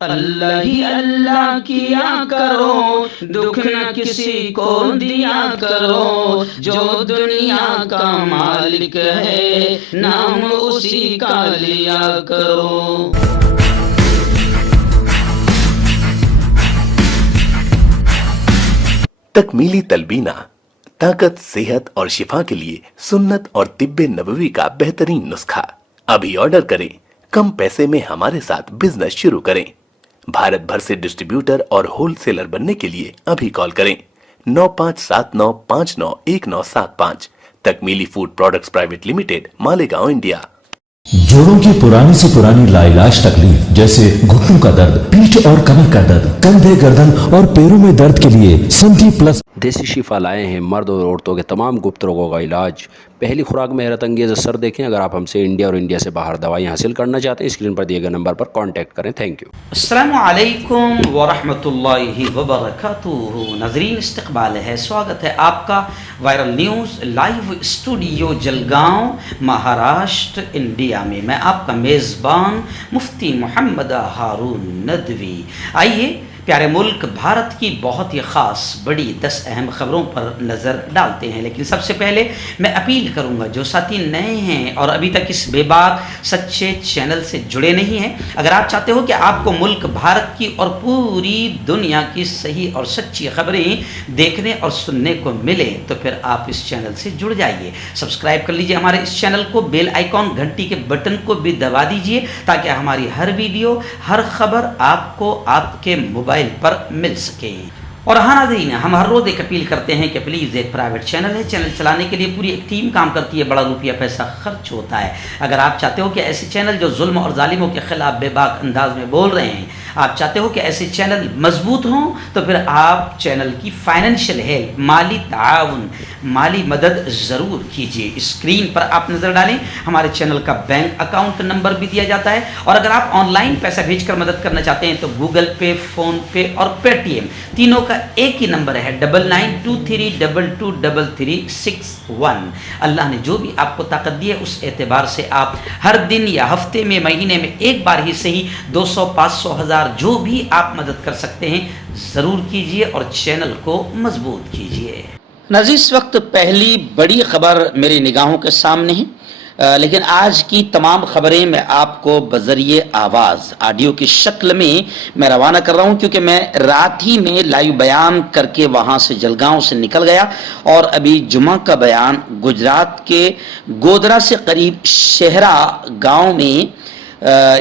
اللہ ہی اللہ کیا کرو، دکھ نہ کسی کو دیا کرو، جو دنیا کا مالک ہے نام اسی کا لیا کرو۔ تکمیلی تلبینہ، طاقت، صحت اور شفا کے لیے سنت اور طب نبوی کا بہترین نسخہ۔ ابھی آرڈر کریں، کم پیسے میں ہمارے ساتھ بزنس شروع کریں۔ بھارت بھر سے ڈسٹریبیوٹر اور ہول سیلر بننے کے لیے ابھی کال کریں 9579591975۔ تکمیلی food products private limited, Malegaon, India. جوڑوں کی پرانی سے پرانی لاعلاج تکلیف جیسے گھٹنوں کا درد، پیٹھ اور کمر کا درد، کندھے، گردن اور پیروں میں درد کے لیے سنٹی پلس دیسی شفا لائے ہیں مرد اور عورتوں کے تمام گپت روگوں کا علاج۔ پہلی خوراک میں حیرت انگیز اثر دیکھیں۔ اگر آپ ہم سے انڈیا اور انڈیا سے باہر دوائیں حاصل کرنا چاہتے ہیں، اسکرین پر دیے گئے نمبر پر کانٹیکٹ کریں۔ Thank you. السلام علیکم ورحمۃ اللہ وبرکاتہ۔ ناظرین، استقبال ہے، سواگت ہے آپ کا viral news live studio Jalgaon, Maharashtra, India میں۔ میں آپ کا میزبان مفتی محمد ہارون ندوی۔ آئیے پیارے ملک بھارت کی بہت ہی خاص بڑی 10 اہم خبروں پر نظر ڈالتے ہیں، لیکن سب سے پہلے میں اپیل کروں گا جو ساتھی نئے ہیں اور ابھی تک اس بے باک سچے چینل سے جڑے نہیں ہیں، اگر آپ چاہتے ہو کہ آپ کو ملک بھارت کی اور پوری دنیا کی صحیح اور سچی خبریں دیکھنے اور سننے کو ملے تو پھر آپ اس چینل سے جڑ جائیے۔ سبسکرائب کر لیجئے ہمارے اس چینل کو، بیل آئیکن گھنٹی کے بٹن کو بھی دبا دیجئے تاکہ ہماری ہر ویڈیو، ہر خبر آپ کو آپ کے موبائل پر مل سکے۔ اور ہاں ناظرین، ہم ہر روز ایک اپیل کرتے ہیں کہ پلیز، ایک پرائیویٹ چینل ہے، چینل چلانے کے لیے پوری ایک ٹیم کام کرتی ہے، بڑا روپیہ پیسہ خرچ ہوتا ہے۔ اگر آپ چاہتے ہو کہ ایسے چینل جو ظلم اور ظالموں کے خلاف بے باک انداز میں بول رہے ہیں، آپ چاہتے ہو کہ ایسے چینل مضبوط ہوں، تو پھر آپ چینل کی فائنینشیل ہیلپ، مالی تعاون، مالی مدد ضرور کیجیے۔ اسکرین پر آپ نظر ڈالیں، ہمارے چینل کا بینک اکاؤنٹ نمبر بھی دیا جاتا ہے، اور اگر آپ آن لائن پیسہ بھیج کر مدد کرنا چاہتے ہیں تو گوگل پے، فون پے اور پے ٹی ایم تینوں کا ایک ہی نمبر ہے 9923223361۔ اللہ نے جو بھی آپ کو طاقت دی ہے اس اعتبار سے آپ ہر دن یا ہفتے میں، مہینے میں ایک بار ہی صحیح 200، 500، 1000 جو بھی آپ مدد کر سکتے ہیں ضرور کیجئے اور چینل کو مضبوط کیجئے۔ ناظرین، اس وقت پہلی بڑی خبر میری نگاہوں کے سامنے ہے، لیکن آج کی تمام خبریں میں آپ کو بذریعہ آواز، آڈیو کی شکل میں روانہ کر رہا ہوں، کیونکہ میں رات ہی میں لائیو بیان کر کے وہاں سے جلگاؤں سے نکل گیا، اور ابھی جمعہ کا بیان گجرات کے گودرا سے قریب شہرا گاؤں میں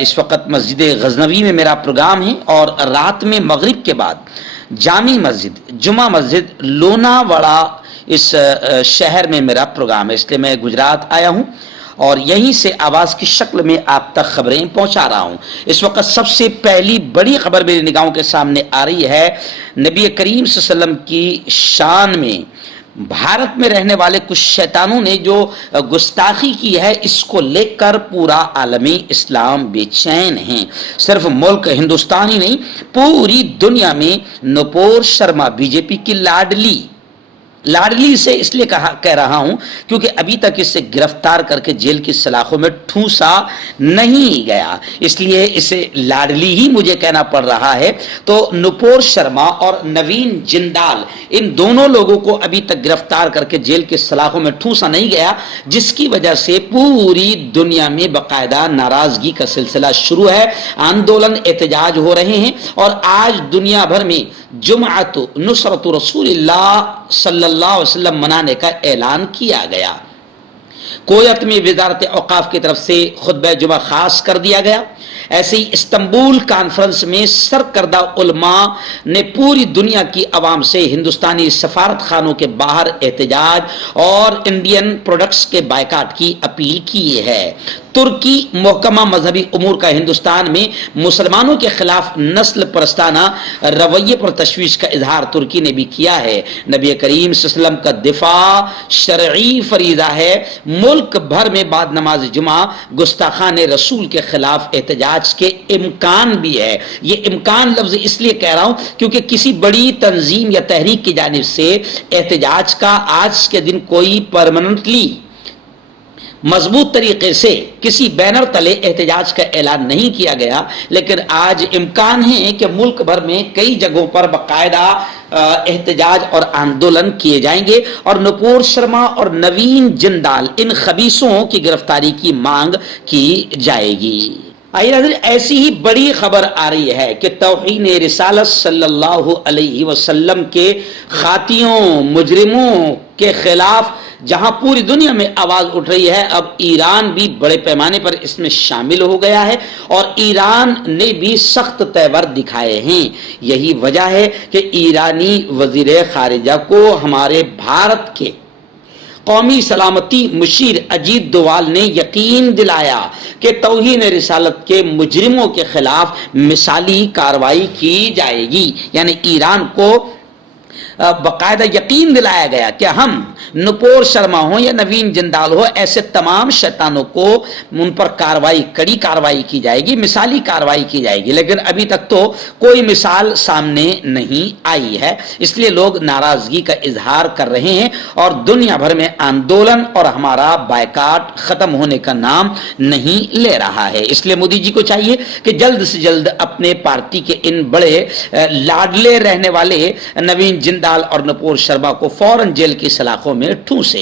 اس وقت مسجد غزنوی میں میرا پروگرام ہے، اور رات میں مغرب کے بعد جامع مسجد، جمعہ مسجد لوناواڑا اس شہر میں میرا پروگرام ہے، اس لیے میں گجرات آیا ہوں اور یہیں سے آواز کی شکل میں آپ تک خبریں پہنچا رہا ہوں۔ اس وقت سب سے پہلی بڑی خبر میری نگاہوں کے سامنے آ رہی ہے، نبی کریم صلی اللہ علیہ وسلم کی شان میں بھارت میں رہنے والے کچھ شیطانوں نے جو گستاخی کی ہے، اس کو لے کر پورا عالم اسلام بے چین ہیں۔ صرف ملک ہندوستان ہی نہیں، پوری دنیا میں نپور شرما بی جے پی کی لاڈلی سے اس لیے کہہ رہا ہوں کیونکہ ابھی تک اسے گرفتار کر کے جیل کی سلاخوں میں ٹھونسا نہیں گیا، اس لیے اسے لاڈلی ہی مجھے کہنا پڑ رہا ہے۔ تو نپور شرما اور نوین جندال، ان دونوں لوگوں کو ابھی تک گرفتار کر کے جیل کی سلاخوں میں ٹھونسا نہیں گیا، جس کی وجہ سے پوری دنیا میں باقاعدہ ناراضگی کا سلسلہ شروع ہے، آندولن، احتجاج ہو رہے ہیں، اور آج دنیا بھر میں جمعۃ نصرت رسول اللہ صلی اللہ علیہ وسلم منانے کا اعلان کیا گیا۔ کویت میں وزارت اوقاف کی طرف سے خطبہ جمعہ خاص کر دیا گیا۔ ایسے ہی استنبول کانفرنس میں سرکردہ علماء نے پوری دنیا کی عوام سے ہندوستانی سفارت خانوں کے باہر احتجاج اور انڈین پروڈکٹس کے بائیکاٹ کی اپیل کی ہے۔ ترکی محکمہ مذہبی امور کا ہندوستان میں مسلمانوں کے خلاف نسل پرستانہ رویے پر تشویش کا اظہار ترکی نے بھی کیا ہے۔ نبی کریم صلی اللہ علیہ وسلم کا دفاع شرعی فریضہ ہے۔ ملک بھر میں بعد نماز جمعہ گستاخان رسول کے خلاف احتجاج کے امکان بھی ہے۔ یہ امکان لفظ اس لیے کہہ رہا ہوں کیونکہ کسی بڑی تنظیم یا تحریک کی جانب سے احتجاج کا آج کے دن کوئی پرماننٹلی मजबूत तरीके से किसी बैनर तले एहतजाज का ऐलान नहीं किया गया, लेकिन आज इम्कान है कि मुल्क भर में कई जगहों पर बाकायदा एहतजाज और आंदोलन किए जाएंगे और नुपुर शर्मा और नवीन जिंदाल इन खबीसों की गिरफ्तारी की मांग की जाएगी। ऐसी ही बड़ी खबर आ रही है कि तौहीन रिसालत सल्लल्लाहु अलैहि वसल्लम के खातियों मुजरिमों के खिलाफ जहां पूरी दुनिया में आवाज उठ रही है, अब ईरान भी बड़े पैमाने पर इसमें शामिल हो गया है और ईरान ने भी सख्त तेवर दिखाए हैं। यही वजह है कि ईरानी वजीर खारिजा को हमारे भारत के कौमी सलामती मुशीर अजीत दोवाल ने यकीन दिलाया कि तौहीन रिसालत के मुजरिमों के खिलाफ मिसाली कार्रवाई की जाएगी। यानी ईरान को बाकायदा यकीन दिलाया गया कि हम नुपुर शर्मा हो या नवीन जिंदाल हो, ऐसे तमाम शैतानों को उन पर कार्रवाई, कड़ी कार्रवाई की जाएगी, मिसाली कार्रवाई की जाएगी। लेकिन अभी तक तो कोई मिसाल सामने नहीं आई है, इसलिए लोग नाराजगी का इजहार कर रहे हैं और दुनिया भर में आंदोलन और हमारा बायकाट खत्म होने का नाम नहीं ले रहा है। इसलिए मोदी जी को चाहिए कि जल्द से जल्द अपने पार्टी के इन बड़े लाडले रहने वाले नवीन जिंदाल और नुपुर शर्मा को फौरन जेल की सलाखों में ठूसे।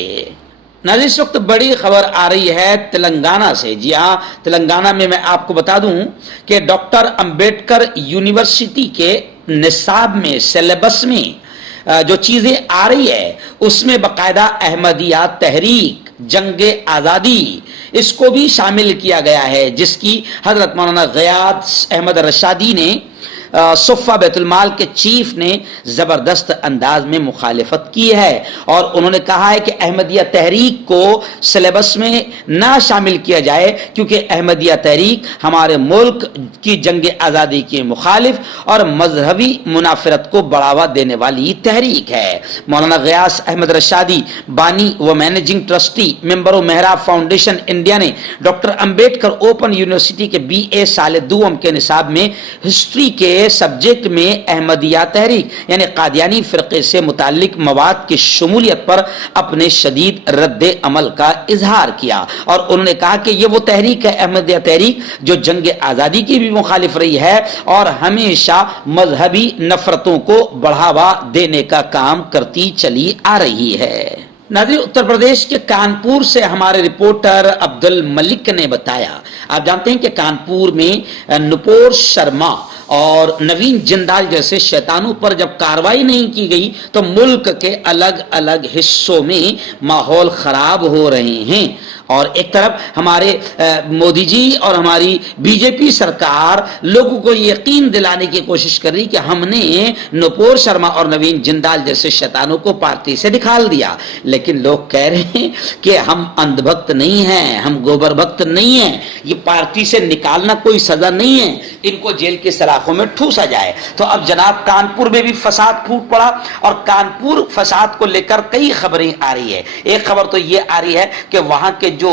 नाज़रीन, इस वक्त बड़ी खबर आ रही है तेलंगाना से। जी हाँ, तेलंगाना में मैं आपको बता दूं कि डॉक्टर अंबेडकर यूनिवर्सिटी के निसाब में, सिलेबस में जो चीजें आ रही है उसमें बाकायदा अहमदिया तहरीक, जंगे आज़ादी, इसको भी शामिल किया गया है, जिसकी हजरत मौलाना ग़ियाद अहमद रशादी ने सुफ़ा बैतुल-माल के चीफ ने ज़बरदस्त अंदाज में मुखालिफत की है और उन्होंने कहा है कि अहमदिया तहरीक को सिलेबस में ना शामिल किया जाए, क्योंकि अहमदिया तहरीक हमारे मुल्क की जंग आज़ादी के मुखालिफ और मजहबी मुनाफरत को बढ़ावा देने वाली तहरीक है। मौलाना ग़ियास अहमद रशादी, बानी व मैनेजिंग ट्रस्टी मेंबर ऑफ मेहराब फाउंडेशन इंडिया, ने डॉक्टर अंबेडकर ओपन यूनिवर्सिटी के BA साल दूम के निसाब में हिस्ट्री के सब्जेक्ट में अहमदिया तहरीक यानी कादियानी फिरके से मुताल्लिक मवाद की शमूलियत पर अपने शदीद रद्द अमल का इजहार किया और उन्होंने कहा कि ये वो तहरीक है, अहमदिया तहरीक, जो जंग आज़ादी की भी मुखालिफ रही है और हमेशा मजहबी नफरतों को बढ़ावा देने का काम करती चली आ रही है। नाज़रीन, उत्तर प्रदेश के कानपुर से हमारे रिपोर्टर अब्दुल मलिक ने बताया, आप जानते हैं कि कानपुर में नुपुर शर्मा और नवीन जिंदाल जैसे शैतानों पर जब कार्रवाई नहीं की गई तो मुल्क के अलग अलग हिस्सों में माहौल खराब हो रहे हैं और एक तरफ हमारे मोदी जी और हमारी बीजेपी सरकार लोगों को यकीन दिलाने की कोशिश कर रही कि हमने नुपुर शर्मा और नवीन जिंदाल जैसे शैतानों को पार्टी से निकाल दिया, लेकिन लोग कह रहे हैं कि हम अंधभक्त नहीं हैं, हम गोबर भक्त नहीं हैं, ये पार्टी से निकालना कोई सजा नहीं है, इनको जेल की सलाखों में ठूसा जाए। तो अब जनाब कानपुर में भी फसाद फूट पड़ा और कानपुर फसाद को लेकर कई खबरें आ रही है। एक खबर तो ये आ रही है कि वहां के जो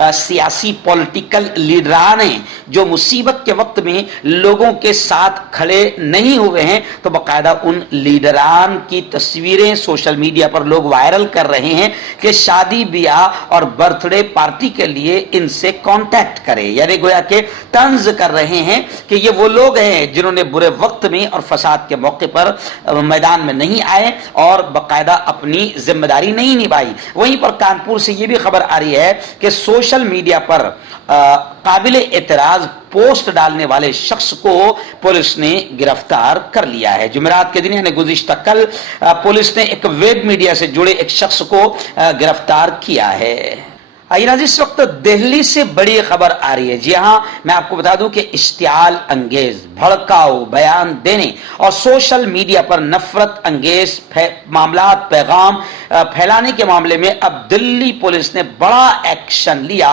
सियासी पॉलिटिकल लीडरान हैं, जो मुसीबत के वक्त में लोगों के साथ खड़े नहीं हुए हैं, तो बाकायदा उन लीडरान की तस्वीरें सोशल मीडिया पर लोग वायरल कर रहे हैं कि शादी ब्याह और बर्थडे पार्टी के लिए इनसे कांटेक्ट करें, यानी गोया के तंज कर रहे हैं कि ये वो लोग हैं जिन्होंने बुरे वक्त में और फसाद के मौके पर मैदान में नहीं आए और बाकायदा अपनी जिम्मेदारी नहीं निभाई। वहीं पर कानपुर से ये भी खबर आ रही है कि सोशल मीडिया पर काबिल एतराज पोस्ट डालने वाले शख्स को पुलिस ने गिरफ्तार कर लिया है। जुमेरात के दिन यानी गुज़िश्ता कल पुलिस ने एक वेब मीडिया से जुड़े एक शख्स को गिरफ्तार किया है। इस वक्त दिल्ली से बड़ी खबर आ रही है। जी हाँ, मैं आपको बता दूं कि इश्तियाल अंगेज, भड़काऊ बयान देने और सोशल मीडिया पर नफरत अंगेज मामलात, पैगाम फैलाने के मामले में अब दिल्ली पुलिस ने बड़ा एक्शन लिया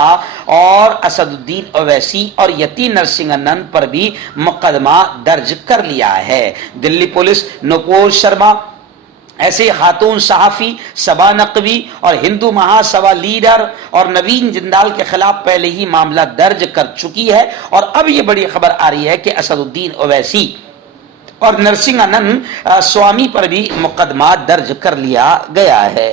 और असदुद्दीन ओवैसी और यति नरसिंहन पर भी मुकदमा दर्ज कर लिया है। दिल्ली पुलिस नुपुर शर्मा, ऐसे खातून सहाफ़ी सबा नकवी और हिंदू महासभा लीडर और नवीन जिंदाल के खिलाफ पहले ही मामला दर्ज कर चुकी है और अब ये बड़ी खबर आ रही है कि असदुद्दीन ओवैसी और नरसिंहन स्वामी पर भी मुकदमा दर्ज कर लिया गया है।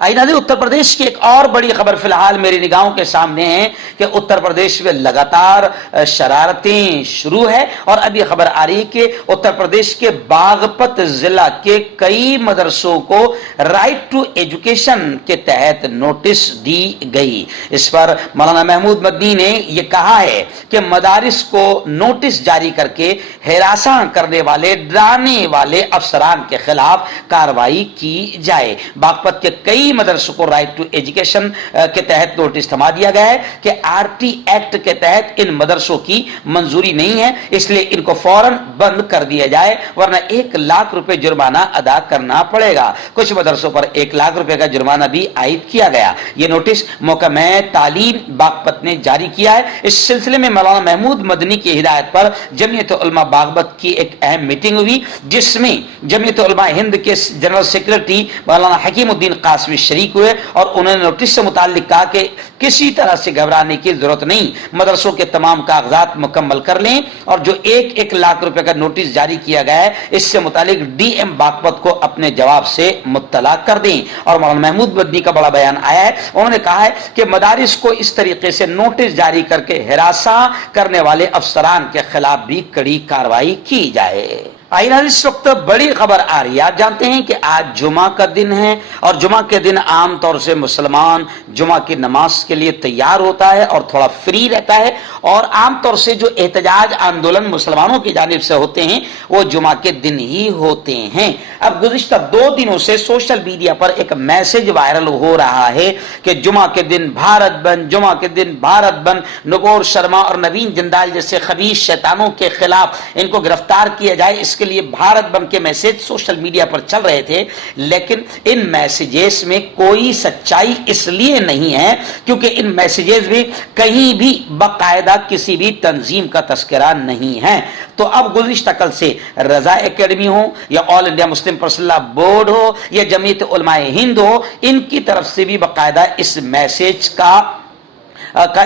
आइए नाज़रीन, उत्तर प्रदेश की एक और बड़ी खबर फिलहाल मेरी निगाहों के सामने है कि उत्तर प्रदेश में लगातार शरारतें शुरू है और अब यह खबर आ रही है कि उत्तर प्रदेश के बागपत जिला के कई मदरसों को राइट टू एजुकेशन के तहत नोटिस दी गई। इस पर मौलाना महमूद मदनी ने यह कहा है कि मदारिस को नोटिस जारी करके हिरासा करने वाले, डराने वाले अफसरान के खिलाफ कार्रवाई की जाए। बागपत के कई मदरसों को राइट टू एजुकेशन के तहत नोटिस थमा दिया गया है कि आरटी एक्ट के तहत इन मदरसों की मंजूरी नहीं है, इसलिए इनको फौरन बंद कर दिया जाए, वरना 1 लाख रुपए जुर्माना अदा करना पड़ेगा। कुछ मदरसों पर 1 लाख रुपए का जुर्माना भी आयद किया गया। यह नोटिस महकमा तालीम बागपत ने जारी किया है। इस सिलसिले में मौलाना महमूद मदनी की हिदायत पर जमीयत उलमा बागपत की एक अहम मीटिंग हुई, जिसमें जमीयत उलमा हिंद के जनरल सेक्रेटरी मौलाना हकीमुद्दीन कासमी शरीक हुए और उन्होंने नोटिस से मुताल्लिक कहा कि किसी तरह से घबराने की जरूरत नहीं, मदरसों के तमाम कागजात मुकम्मल कर लें और जो 1-1 लाख रुपए का नोटिस जारी किया गया है, इससे मुताल्लिक डीएम बागपत को अपने जवाब से मुत्तला कर दें। और मौलाना महमूद मदनी का बड़ा बयान आया है, उन्होंने कहा है कि मदारिस को इस तरीके से नोटिस जारी करके हिरासा करने वाले अफसरान के खिलाफ भी कड़ी कार्रवाई की जाए। आइए इस वक्त बड़ी खबर आ रही है। आप जानते हैं कि आज जुमा का दिन है और जुमा के दिन आम तौर से मुसलमान जुमा की नमाज के लिए तैयार होता है और थोड़ा फ्री रहता है, और आम तौर से जो एहतजाज आंदोलन मुसलमानों की जानिब से होते हैं वो जुमा के दिन ही होते हैं। अब गुज़िश्ता 2 दिनों से सोशल मीडिया पर एक मैसेज वायरल हो रहा है कि जुमा के दिन भारत बंद, जुमा के दिन भारत बंद। नुपुर शर्मा और नवीन जिंदाल जैसे खबीस शैतानों के खिलाफ इनको गिरफ्तार किया जाए, इसके लिए भारत बंद के मैसेज सोशल मीडिया पर चल रहे थे। लेकिन इन मैसेजेस में कोई सच्चाई इसलिए नहीं है क्योंकि इन मैसेजेस में कहीं भी बाकायदा किसी भी तंजीम का तस्करा नहीं है। तो अब गुज़िश्ता कल से रजा एकेडमी हो या all India Muslim personal board हो या जमीयत उलमाए हिंद हो, इनकी तरफ से भी बाकायदा इस मैसेज का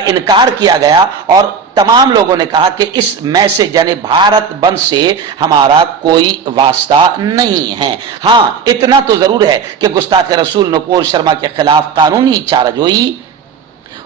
इनकार किया गया और तमाम लोगों ने कहा कि इस मैसेज यानी भारत बंद से हमारा कोई वास्ता नहीं है। हां, इतना तो जरूर है कि गुस्ताख रसूल नुपुर शर्मा के खिलाफ कानूनी चाराजोई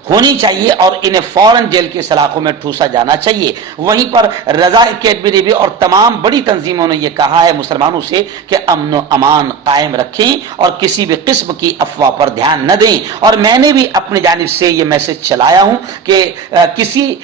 होनी चाहिए और इन्हें फौरन जेल की सलाखों में ठूसा जाना चाहिए। वहीं पर रजा एकेडमी ने भी और तमाम बड़ी तंजीमों ने यह कहा है मुसलमानों से कि अमन अमान कायम रखें और किसी भी किस्म की अफवाह पर ध्यान न दें। और मैंने भी अपनी जानिब से यह मैसेज चलाया हूं कि किसी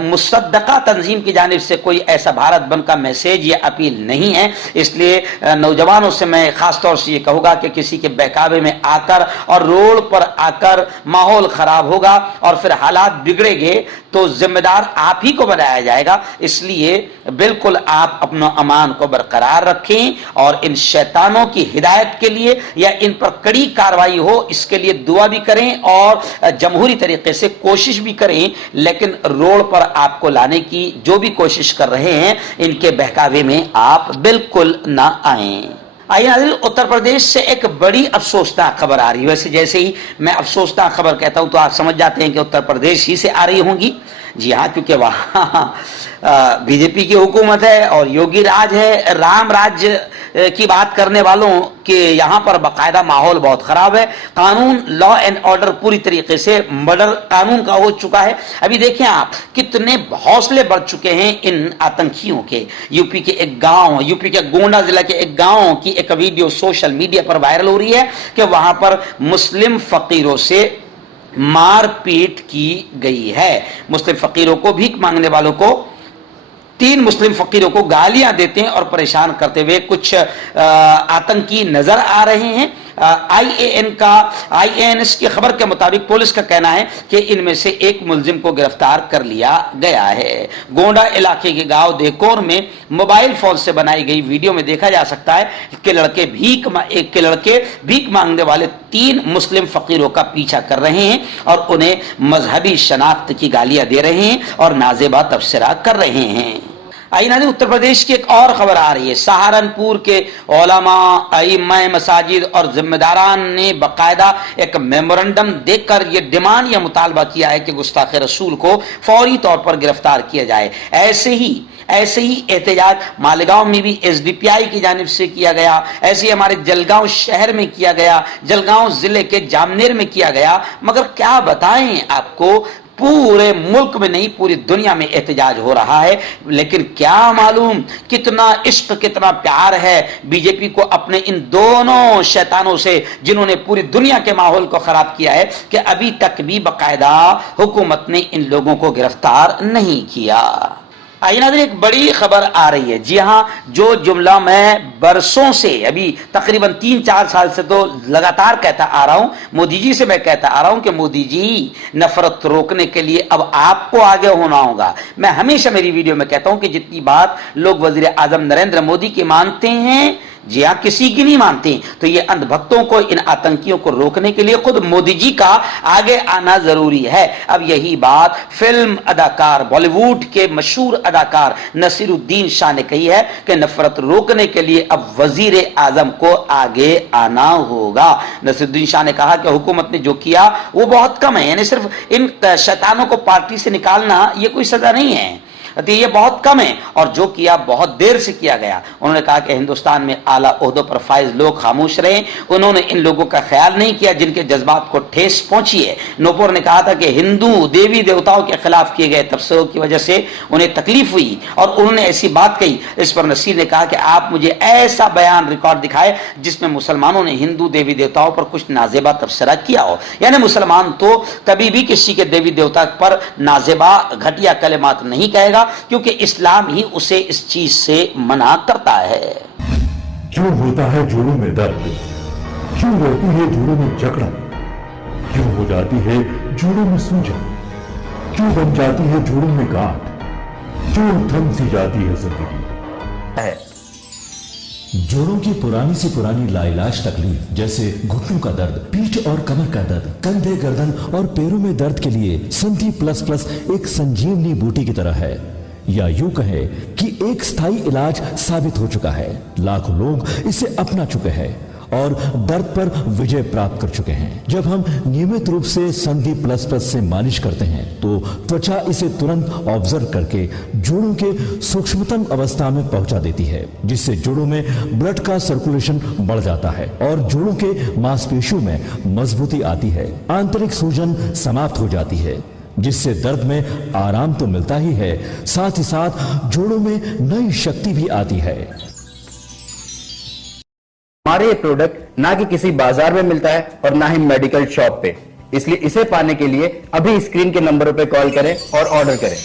मुसद्दका तंजीम की जानिब से कोई ऐसा भारत बंद का मैसेज या अपील नहीं है। इसलिए नौजवानों से मैं खासतौर से यह कहूँगा कि किसी के बहकावे में आकर और रोड पर आकर माहौल खराब होगा और फिर हालात बिगड़ेंगे तो जिम्मेदार आप ही को बनाया जाएगा। इसलिए बिल्कुल आप अपना अमान को बरकरार रखें और इन शैतानों की हिदायत के लिए या इन पर कड़ी कार्रवाई हो इसके लिए दुआ भी करें और जमहूरी तरीके से कोशिश भी करें, लेकिन रोड पर आपको लाने की जो भी कोशिश कर रहे हैं इनके बहकावे में आप बिल्कुल ना आएं। आइए उत्तर प्रदेश से एक बड़ी अफसोसनाक खबर आ रही है। वैसे जैसे ही मैं अफसोसनाक खबर कहता हूं तो आप समझ जाते हैं कि उत्तर प्रदेश ही से आ रही होंगी। जी हाँ, क्योंकि वहाँ बीजेपी की हुकूमत है और योगी राज है। राम राज्य की बात करने वालों के यहाँ पर बाकायदा माहौल बहुत खराब है। कानून, लॉ एंड ऑर्डर पूरी तरीके से मर्डर कानून का हो चुका है। अभी देखें आप कितने हौसले बढ़ चुके हैं इन आतंकियों के। यूपी के एक गांव, यूपी के गोंडा जिला के एक गांव की एक वीडियो सोशल मीडिया पर वायरल हो रही है कि वहां पर मुस्लिम फकीरों से मारपीट की गई है। मुस्लिम फकीरों को, भीख मांगने वालों को, 3 मुस्लिम फकीरों को गालियां देते हैं और परेशान करते हुए कुछ आतंकी नजर आ रहे हैं। IANS की खबर के मुताबिक पुलिस का कहना है कि इनमें से एक मुलजिम को गिरफ्तार कर लिया गया है। गोंडा इलाके के गांव देकोर में मोबाइल फोन से बनाई गई वीडियो में देखा जा सकता है कि लड़के भीख मांगने वाले 3 मुस्लिम फकीरों का पीछा कर रहे हैं और उन्हें मजहबी शनाख्त की गालियां दे रहे हैं और नाजेबा तबसरा कर रहे हैं। آئی ناظرین، اتر پردیش کی ایک اور خبر آ رہی ہے۔ سہارنپور کے علماء، ائمہ مساجد اور ذمہ داران نے باقاعدہ ایک میمورنڈم دیکھ کر یہ ڈیمانڈ یا مطالبہ کیا ہے کہ گستاخ رسول کو فوری طور پر گرفتار کیا جائے۔ ایسے ہی احتجاج مالیگاؤں میں بھی ایس ڈی پی آئی کی جانب سے کیا گیا، ایسے ہی ہمارے جلگاؤں شہر میں کیا گیا، جلگاؤں ضلع کے جامنیر میں کیا گیا۔ مگر کیا بتائیں آپ کو، پورے ملک میں نہیں پوری دنیا میں احتجاج ہو رہا ہے، لیکن کیا معلوم کتنا عشق کتنا پیار ہے بی جے پی کو اپنے ان دونوں شیطانوں سے، جنہوں نے پوری دنیا کے ماحول کو خراب کیا ہے، کہ ابھی تک بھی باقاعدہ حکومت نے ان لوگوں کو گرفتار نہیں کیا۔ آئیے ناظرین، ایک بڑی خبر آ رہی ہے۔ جی ہاں، جو جملہ میں برسوں سے، ابھی تقریباً 3-4 سال سے تو لگاتار کہتا آ رہا ہوں، مودی جی سے میں کہتا آ رہا ہوں کہ مودی جی، نفرت روکنے کے لیے اب آپ کو آگے ہونا ہوگا۔ میں ہمیشہ میری ویڈیو میں کہتا ہوں کہ جتنی بات لوگ وزیر اعظم نریندر مودی کی مانتے ہیں، جی ہاں، کسی کی نہیں مانتے، تو یہ اندھ بھکتوں کو، ان آتنکیوں کو روکنے کے لیے خود مودی جی کا آگے آنا ضروری ہے۔ اب یہی بات فلم اداکار، بالی ووڈ کے مشہور اداکار نصیر الدین شاہ نے کہی ہے کہ نفرت روکنے کے لیے اب وزیر اعظم کو آگے آنا ہوگا۔ نصیر الدین شاہ نے کہا کہ حکومت نے جو کیا وہ بہت کم ہے، یعنی صرف ان شیطانوں کو پارٹی سے نکالنا یہ کوئی سزا نہیں ہے، یہ بہت کم ہے، اور جو کیا بہت دیر سے کیا گیا۔ انہوں نے کہا کہ ہندوستان میں اعلیٰ عہدوں پر فائز لوگ خاموش رہے، انہوں نے ان لوگوں کا خیال نہیں کیا جن کے جذبات کو ٹھیس پہنچی ہے۔ نوپور نے کہا تھا کہ ہندو دیوی دیوتاؤں کے خلاف کیے گئے تبصروں کی وجہ سے انہیں تکلیف ہوئی، اور انہوں نے ایسی بات کہی۔ اس پر نصیر نے کہا کہ آپ مجھے ایسا بیان ریکارڈ دکھائے جس میں مسلمانوں نے ہندو دیوی دیوتاؤں پر کچھ نازیبا تبصرہ کیا ہو، یعنی مسلمان تو کبھی بھی کسی کے دیوی دیوتا پر نازیبا گھٹیا کلمات نہیں کہے گا، کیونکہ اسلام ہی اسے اس چیز سے منع کرتا ہے۔ کیوں ہوتا ہے جوڑوں میں درد، کیوں رہتی ہے جوڑوں میں جکڑن، کیوں ہو جاتی ہے جوڑوں میں سوجن، کیوں بن جاتی ہے جوڑوں میں گاٹھ، کیوں تھم سی جاتی ہے زندگی۔ جوڑوں کی پرانی سے پرانی لا علاج تکلیف جیسے گھٹنوں کا درد، پیٹھ اور کمر کا درد، کندھے، گردن اور پیروں میں درد کے لیے سنتھی پلس پلس ایک سنجیونی بوٹی کی طرح ہے، یا یوں کہے کہ ایک ستھائی علاج ثابت ہو چکا ہے۔ لاکھوں لوگ اسے اپنا چکے ہیں اور درد پر وجے پراپت کر چکے ہیں۔ جب ہم نیمت روپ سے سندھی پلس پلس سے مالش کرتے ہیں تو توچا اسے ترنت آبزرو کر کے جوڑوں کے سوکشمتم اوستھا میں پہنچا دیتی ہے، جس سے جوڑوں میں بلڈ کا سرکولیشن بڑھ جاتا ہے اور جوڑوں کے ماس پیشیوں میں مضبوطی آتی ہے، آنترک سوجن سماپت ہو جاتی ہے، جس سے درد میں آرام تو ملتا ہی ہے، ساتھ ہی ساتھ جوڑوں میں نئی شکتی بھی آتی ہے۔ ہمارے یہ پروڈکٹ نہ کہ کسی بازار میں ملتا ہے اور نہ ہی میڈیکل شاپ پہ، اس لیے اسے پانے کے لیے ابھی اسکرین کے نمبروں پہ کال کریں اور آرڈر کریں۔